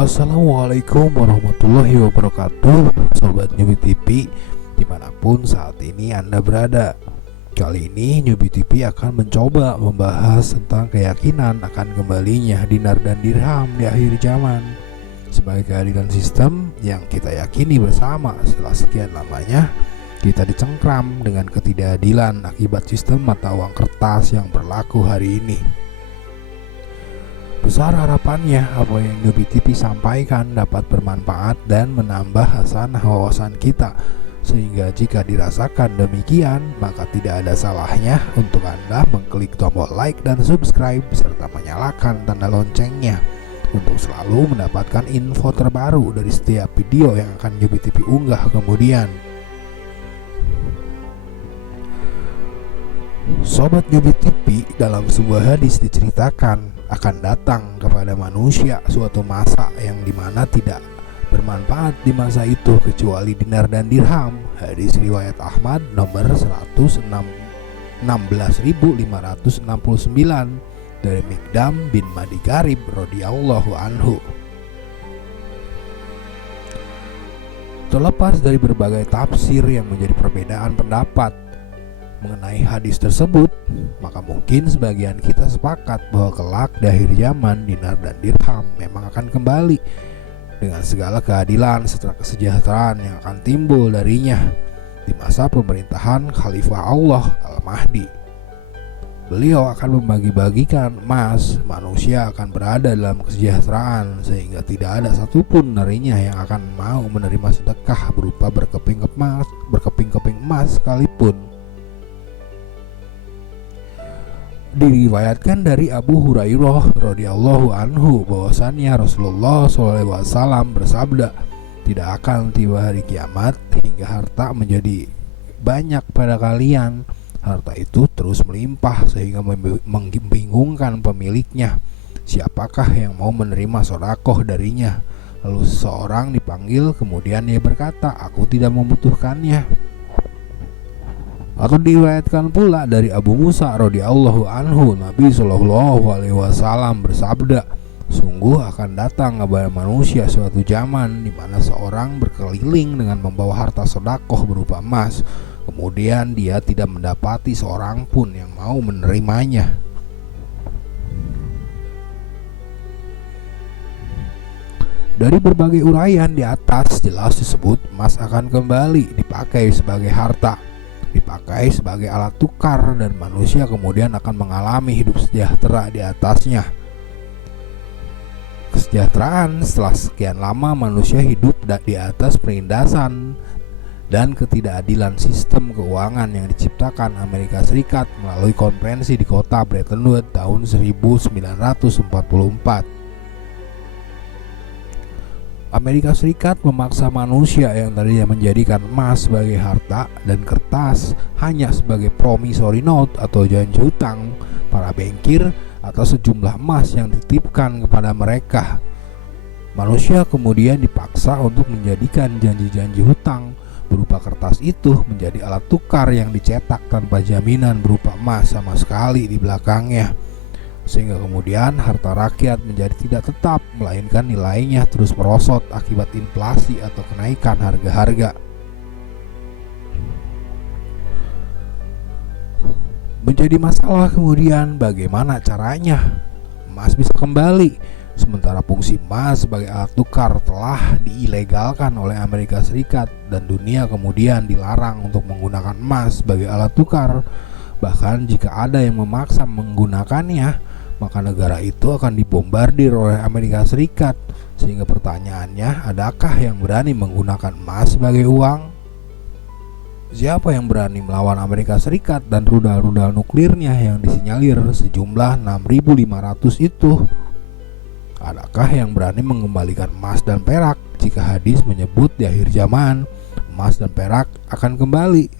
Assalamualaikum warahmatullahi wabarakatuh, Sobat Nyubi TV dimanapun saat ini Anda berada. Kali ini Nyubi TV akan mencoba membahas tentang keyakinan akan kembalinya dinar dan dirham di akhir zaman sebagai keadilan sistem yang kita yakini bersama setelah sekian lamanya kita dicengkram dengan ketidakadilan akibat sistem mata uang kertas yang berlaku hari ini. Besar harapannya apa yang Nyubi TV sampaikan dapat bermanfaat dan menambah hasanah wawasan kita, sehingga jika dirasakan demikian maka tidak ada salahnya untuk Anda mengklik tombol like dan subscribe serta menyalakan tanda loncengnya untuk selalu mendapatkan info terbaru dari setiap video yang akan Nyubi TV unggah kemudian. Sobat Nyubi TV, dalam sebuah hadis diceritakan akan datang kepada manusia suatu masa yang dimana tidak bermanfaat di masa itu kecuali dinar dan dirham. Hadis riwayat Ahmad nomor 116.569 dari Mikdam bin Madi Karib radhiyallahu anhu. Terlepas dari berbagai tafsir yang menjadi perbedaan pendapat mengenai hadis tersebut, maka mungkin sebagian kita sepakat bahwa kelak di akhir zaman dinar dan dirham memang akan kembali dengan segala keadilan serta kesejahteraan yang akan timbul darinya di masa pemerintahan Khalifah Allah Al-Mahdi. Beliau akan membagi-bagikan emas, manusia akan berada dalam kesejahteraan sehingga tidak ada satupun darinya yang akan mau menerima sedekah berupa berkeping emas sekalipun. Diriwayatkan dari Abu Hurairah radhiyallahu anhu bahwasannya Rasulullah SAW bersabda, tidak akan tiba hari kiamat hingga harta menjadi banyak pada kalian. Harta itu terus melimpah sehingga membingungkan pemiliknya. Siapakah yang mau menerima sedekah darinya? Lalu seseorang dipanggil, kemudian dia berkata, aku tidak membutuhkannya. Atau diriwayatkan pula dari Abu Musa radhiyallahu anhu, Nabi Shallallahu alaihi wasallam bersabda, sungguh akan datang kepada manusia suatu zaman di mana seorang berkeliling dengan membawa harta sedekah berupa emas, kemudian dia tidak mendapati seorang pun yang mau menerimanya. Dari berbagai uraian di atas jelas disebut emas akan kembali dipakai sebagai harta, dipakai sebagai alat tukar, dan manusia kemudian akan mengalami hidup sejahtera di atasnya. Kesejahteraan setelah sekian lama manusia hidup di atas perindasan dan ketidakadilan sistem keuangan yang diciptakan Amerika Serikat melalui konferensi di kota Bretton Woods tahun 1944. Amerika Serikat memaksa manusia yang tadinya menjadikan emas sebagai harta dan kertas hanya sebagai promissory note atau janji hutang para bankir atas sejumlah emas yang dititipkan kepada mereka. Manusia kemudian dipaksa untuk menjadikan janji-janji hutang berupa kertas itu menjadi alat tukar yang dicetak tanpa jaminan berupa emas sama sekali di belakangnya, sehingga kemudian harta rakyat menjadi tidak tetap, melainkan nilainya terus merosot akibat inflasi atau kenaikan harga-harga. Menjadi masalah kemudian bagaimana caranya emas bisa kembali, sementara fungsi emas sebagai alat tukar telah diilegalkan oleh Amerika Serikat dan dunia kemudian dilarang untuk menggunakan emas sebagai alat tukar. Bahkan jika ada yang memaksa menggunakannya, maka negara itu akan dibombardir oleh Amerika Serikat. Sehingga pertanyaannya, adakah yang berani menggunakan emas sebagai uang? Siapa yang berani melawan Amerika Serikat dan rudal-rudal nuklirnya yang disinyalir sejumlah 6.500 itu? Adakah yang berani mengembalikan emas dan perak jika hadis menyebut di akhir zaman emas dan perak akan kembali?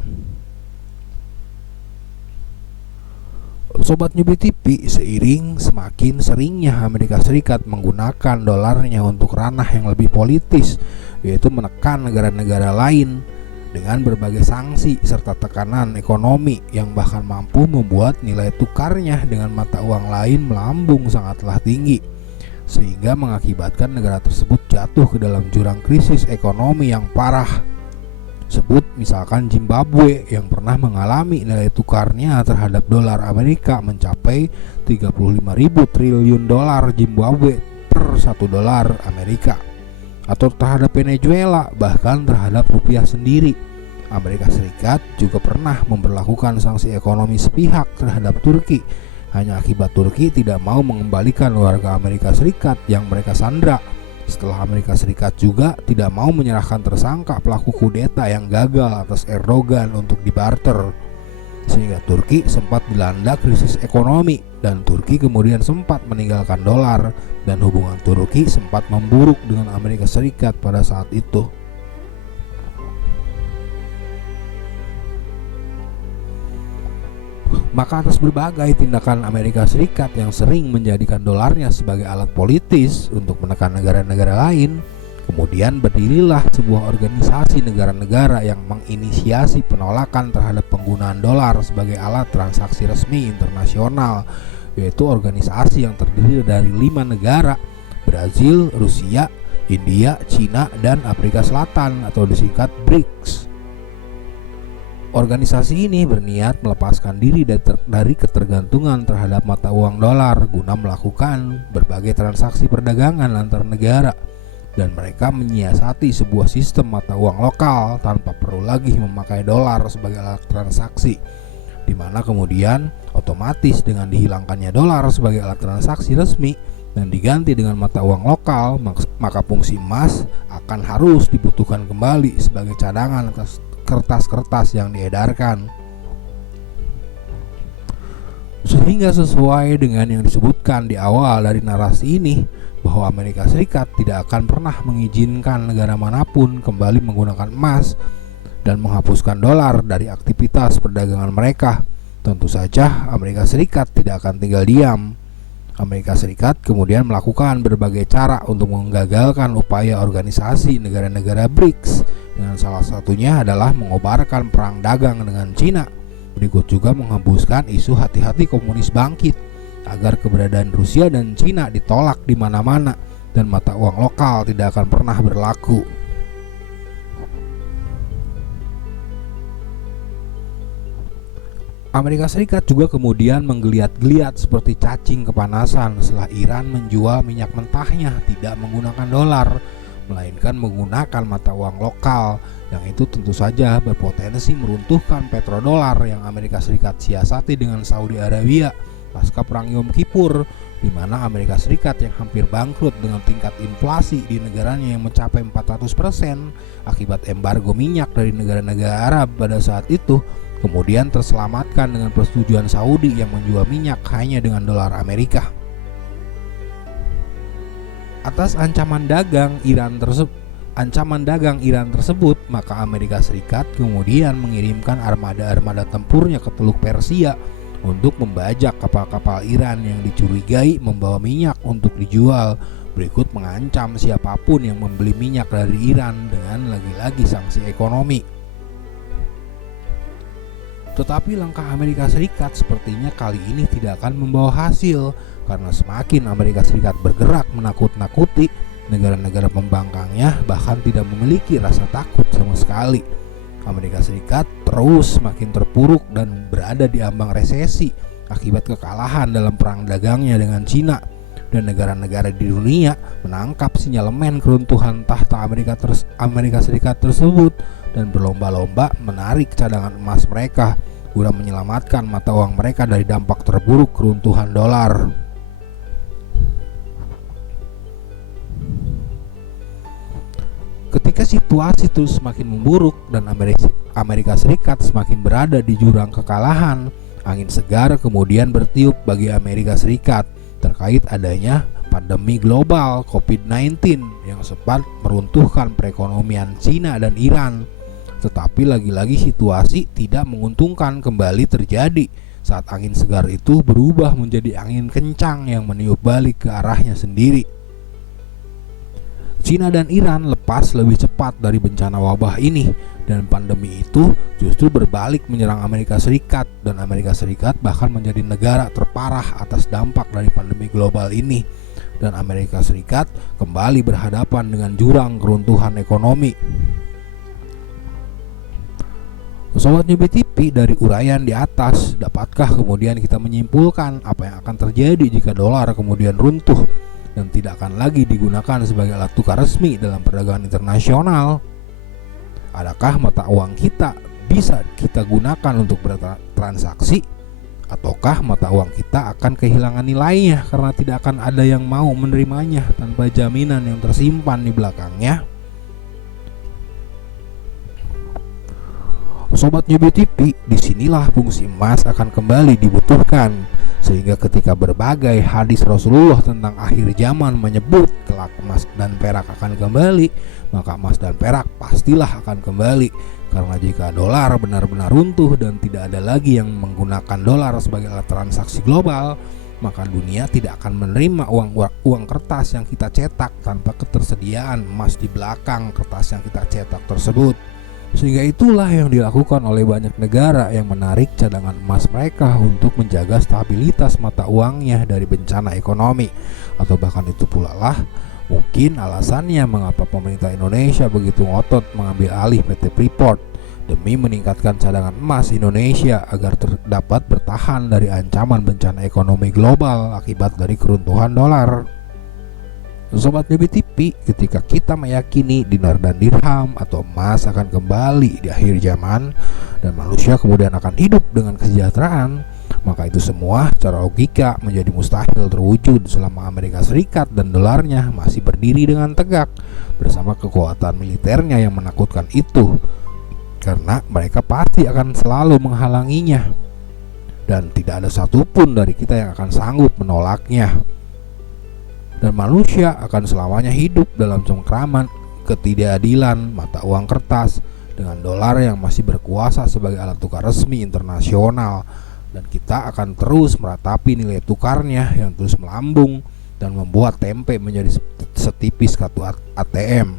Sobat Nyubi TV, seiring semakin seringnya Amerika Serikat menggunakan dolarnya untuk ranah yang lebih politis, yaitu menekan negara-negara lain dengan berbagai sanksi serta tekanan ekonomi yang bahkan mampu membuat nilai tukarnya dengan mata uang lain melambung sangatlah tinggi. sehingga mengakibatkan negara tersebut jatuh ke dalam jurang krisis ekonomi yang parah. Sebut misalkan Zimbabwe yang pernah mengalami nilai tukarnya terhadap dolar Amerika mencapai 35.000 triliun dolar Zimbabwe per 1 dolar Amerika, atau terhadap Venezuela, bahkan terhadap rupiah sendiri. Amerika Serikat juga pernah memberlakukan sanksi ekonomi sepihak terhadap Turki hanya akibat Turki tidak mau mengembalikan warga Amerika Serikat yang mereka sandra, setelah Amerika Serikat juga tidak mau menyerahkan tersangka pelaku kudeta yang gagal atas Erdogan untuk dibarter, sehingga Turki sempat dilanda krisis ekonomi dan Turki kemudian sempat meninggalkan dolar dan hubungan Turki sempat memburuk dengan Amerika Serikat pada saat itu. Maka atas berbagai tindakan Amerika Serikat yang sering menjadikan dolarnya sebagai alat politis untuk menekan negara-negara lain, kemudian berdirilah sebuah organisasi negara-negara yang menginisiasi penolakan terhadap penggunaan dolar sebagai alat transaksi resmi internasional, yaitu organisasi yang terdiri dari 5 negara: Brazil, Rusia, India, Cina, dan Afrika Selatan atau disingkat BRICS. Organisasi ini berniat melepaskan diri dari ketergantungan terhadap mata uang dolar guna melakukan berbagai transaksi perdagangan antar negara, dan mereka menyiasati sebuah sistem mata uang lokal tanpa perlu lagi memakai dolar sebagai alat transaksi, di mana kemudian otomatis dengan dihilangkannya dolar sebagai alat transaksi resmi dan diganti dengan mata uang lokal, maka fungsi emas akan harus dibutuhkan kembali sebagai cadangan atas kertas-kertas yang diedarkan. Sehingga sesuai dengan yang disebutkan di awal dari narasi ini, bahwa Amerika Serikat tidak akan pernah mengizinkan negara manapun kembali menggunakan emas dan menghapuskan dolar dari aktivitas perdagangan mereka. Tentu saja Amerika Serikat tidak akan tinggal diam. Amerika Serikat kemudian melakukan berbagai cara untuk menggagalkan upaya organisasi negara-negara BRICS, dengan salah satunya adalah mengobarkan perang dagang dengan Cina. Berikut juga menghembuskan isu hati-hati komunis bangkit agar keberadaan Rusia dan Cina ditolak di mana-mana dan mata uang lokal tidak akan pernah berlaku. Amerika Serikat juga kemudian menggeliat-geliat seperti cacing kepanasan setelah Iran menjual minyak mentahnya tidak menggunakan dolar, melainkan menggunakan mata uang lokal, yang itu tentu saja berpotensi meruntuhkan petrodolar yang Amerika Serikat siasati dengan Saudi Arabia pasca perang Yom Kippur, di mana Amerika Serikat yang hampir bangkrut dengan tingkat inflasi di negaranya yang mencapai 400% akibat embargo minyak dari negara-negara Arab pada saat itu, kemudian terselamatkan dengan persetujuan Saudi yang menjual minyak hanya dengan dolar Amerika. Atas ancaman dagang Iran tersebut, maka Amerika Serikat kemudian mengirimkan armada-armada tempurnya ke Teluk Persia untuk membajak kapal-kapal Iran yang dicurigai membawa minyak untuk dijual, berikut mengancam siapapun yang membeli minyak dari Iran dengan lagi-lagi sanksi ekonomi. Tetapi langkah Amerika Serikat sepertinya kali ini tidak akan membawa hasil, karena semakin Amerika Serikat bergerak menakut-nakuti, negara-negara pembangkangnya bahkan tidak memiliki rasa takut sama sekali. Amerika Serikat terus semakin terpuruk dan berada di ambang resesi akibat kekalahan dalam perang dagangnya dengan Cina, dan negara-negara di dunia menangkap sinyalemen keruntuhan tahta Amerika Serikat tersebut dan berlomba-lomba menarik cadangan emas mereka guna menyelamatkan mata uang mereka dari dampak terburuk keruntuhan dolar. Ketika situasi terus semakin memburuk dan Amerika Serikat semakin berada di jurang kekalahan, angin segar kemudian bertiup bagi Amerika Serikat terkait adanya pandemi global COVID-19 yang sempat meruntuhkan perekonomian Cina dan Iran. Tetapi lagi-lagi situasi tidak menguntungkan kembali terjadi saat angin segar itu berubah menjadi angin kencang yang meniup balik ke arahnya sendiri. Cina dan Iran lepas lebih cepat dari bencana wabah ini, dan pandemi itu justru berbalik menyerang Amerika Serikat, dan Amerika Serikat bahkan menjadi negara terparah atas dampak dari pandemi global ini. dan Amerika Serikat kembali berhadapan dengan jurang keruntuhan ekonomi. Sobat Newbie TV, dari uraian di atas, dapatkah kemudian kita menyimpulkan apa yang akan terjadi jika dolar kemudian runtuh dan tidak akan lagi digunakan sebagai alat tukar resmi dalam perdagangan internasional? Adakah mata uang kita bisa kita gunakan untuk bertransaksi, ataukah mata uang kita akan kehilangan nilainya karena tidak akan ada yang mau menerimanya tanpa jaminan yang tersimpan di belakangnya? Sobat Newbie TV, disinilah fungsi emas akan kembali dibutuhkan, sehingga ketika berbagai hadis Rasulullah tentang akhir zaman menyebut kelak emas dan perak akan kembali, maka emas dan perak pastilah akan kembali. Karena jika dolar benar-benar runtuh dan tidak ada lagi yang menggunakan dolar sebagai alat transaksi global, maka dunia tidak akan menerima uang kertas yang kita cetak tanpa ketersediaan emas di belakang kertas yang kita cetak tersebut. Sehingga itulah yang dilakukan oleh banyak negara yang menarik cadangan emas mereka untuk menjaga stabilitas mata uangnya dari bencana ekonomi. Atau bahkan itu pula lah mungkin alasannya mengapa pemerintah Indonesia begitu ngotot mengambil alih PT Freeport demi meningkatkan cadangan emas Indonesia agar dapat bertahan dari ancaman bencana ekonomi global akibat dari keruntuhan dolar. Sobat Newbie TV, ketika kita meyakini dinar dan dirham atau emas akan kembali di akhir zaman dan manusia kemudian akan hidup dengan kesejahteraan, maka itu semua secara logika menjadi mustahil terwujud selama Amerika Serikat dan dolarnya masih berdiri dengan tegak bersama kekuatan militernya yang menakutkan itu, karena mereka pasti akan selalu menghalanginya dan tidak ada satupun dari kita yang akan sanggup menolaknya. Dan manusia akan selamanya hidup dalam cengkraman ketidakadilan mata uang kertas dengan dolar yang masih berkuasa sebagai alat tukar resmi internasional, dan kita akan terus meratapi nilai tukarnya yang terus melambung dan membuat tempe menjadi setipis kartu ATM.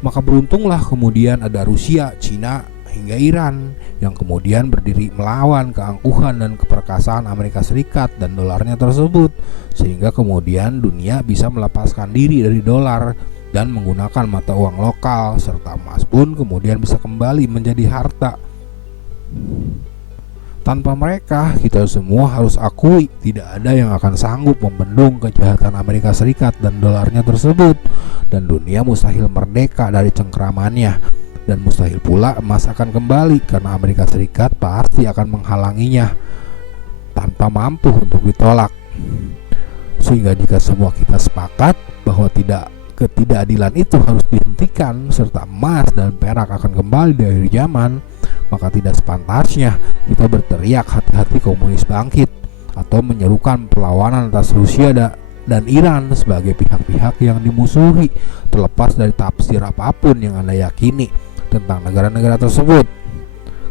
Maka beruntunglah kemudian ada Rusia, Cina, hingga Iran yang kemudian berdiri melawan keangkuhan dan keperkasaan Amerika Serikat dan dolarnya tersebut, sehingga kemudian dunia bisa melepaskan diri dari dolar dan menggunakan mata uang lokal, serta emas pun kemudian bisa kembali menjadi harta. Tanpa mereka, kita semua harus akui tidak ada yang akan sanggup membendung kejahatan Amerika Serikat dan dolarnya tersebut, dan dunia mustahil merdeka dari cengkramannya. Dan mustahil pula emas akan kembali karena Amerika Serikat pasti akan menghalanginya tanpa mampu untuk ditolak. Sehingga jika semua kita sepakat bahwa ketidakadilan itu harus dihentikan serta emas dan perak akan kembali di akhir zaman, maka tidak sepantasnya kita berteriak hati-hati komunis bangkit atau menyerukan perlawanan atas Rusia dan Iran sebagai pihak-pihak yang dimusuhi, terlepas dari tafsir apapun yang Anda yakini tentang negara-negara tersebut.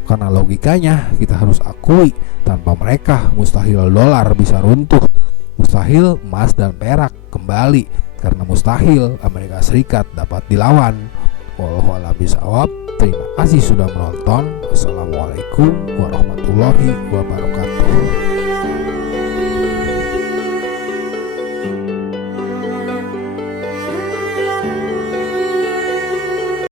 Karena logikanya kita harus akui tanpa mereka mustahil dolar bisa runtuh, mustahil emas dan perak kembali, karena mustahil Amerika Serikat dapat dilawan. Wallahu a'lam bishawab. Terima kasih sudah menonton. Assalamualaikum warahmatullahi wabarakatuh.